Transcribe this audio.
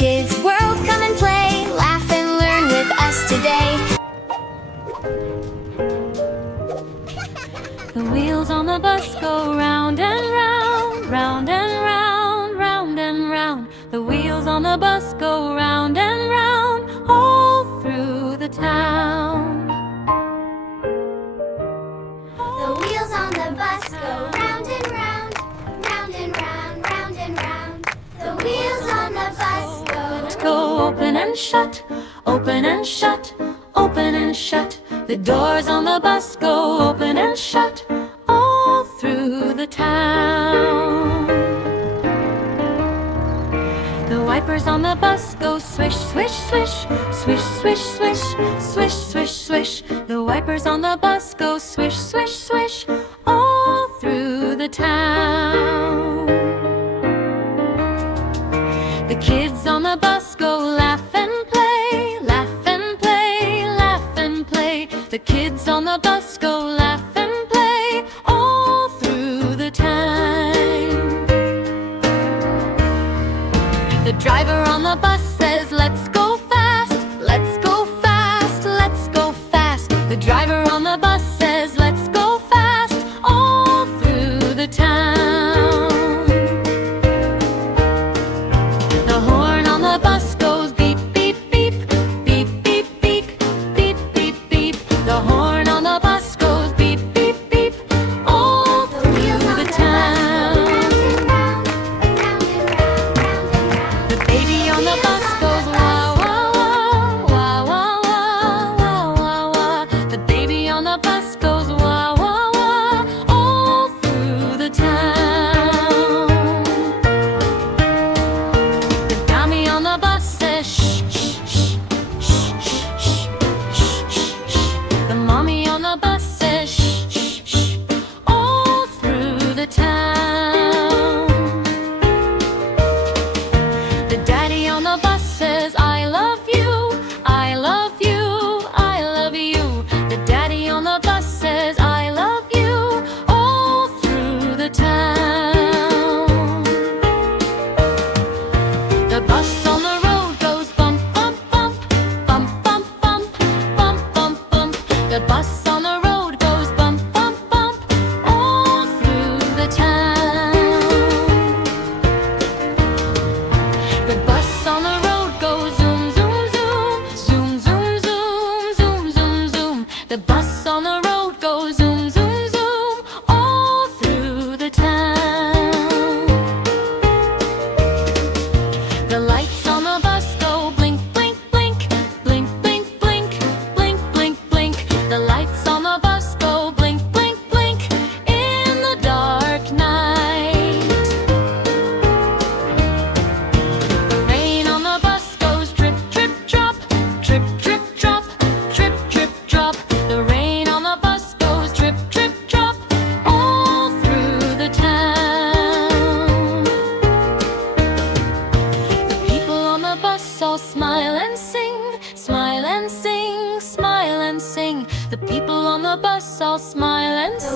Kids World, come and play, laugh and learn with us today. The wheels on the bus go round and round, round and round, round and round. The wheels on the bus go round and round, all through the town. The wheels on the bus go round and round, round and round, round and round. The wheels on the bus Go open and shut, open and shut, open and shut. The doors on the bus go open and shut, all through the town. The wipers on the bus go swish, swish, swish, swish, swish, swish, swish, swish, swish. The wipers on the bus go swish, swish, swish, all through the town. The kids on the bus go laugh and play, laugh and play, laugh and play. The kids on the bus go laugh and play, all through the time. The driver on the bus says, let's go fast, let's go fast, let's go fast. The driver on the bus says, let's go fast, all through the town. The horn on the bus goes beep, beep, beep, beep, beep, beep, beep, beep, beep. The horn on the bus goes beep, beep, beep, all through the town. The baby on the bus goes wah, wah, wah, wah, wah, wah, wah, wah. The baby on the bus goes wah, wah, wah, all through the town. The dummy on the bus says shh, shh, shh, shh, shh, shh, shh, shh. The mommy on the bus says shh, shh, shh, all through the town. The daddy on the bus says, I love you, I love you, I love you. The daddy on the bus says, I love you, all through the town. The bus on the road goes bump, bump, bump, bump, bump, bump, bump, bump, bump. The bus on the road goes bump, bump, bump, all through the town. The bus on the road goes zoom, zoom, zoom, zoom, zoom, zoom, zoom, zoom, zoom. The bus on the road goes zoom, zoom, zoom, all through the town. The lights on the bus go blink, blink, blink, blink, blink, blink, blink, blink, blink. The lights on the bus go blink, blink, blink in the dark night. The rain on the bus goes drip, drip, drop, drip, drip, drop, drip, drip, drop. The rain on the bus goes drip, drip, drop, all through the town. The people on the bus all smile and sing, smile and sing, smile and sing. The people on the bus all smile and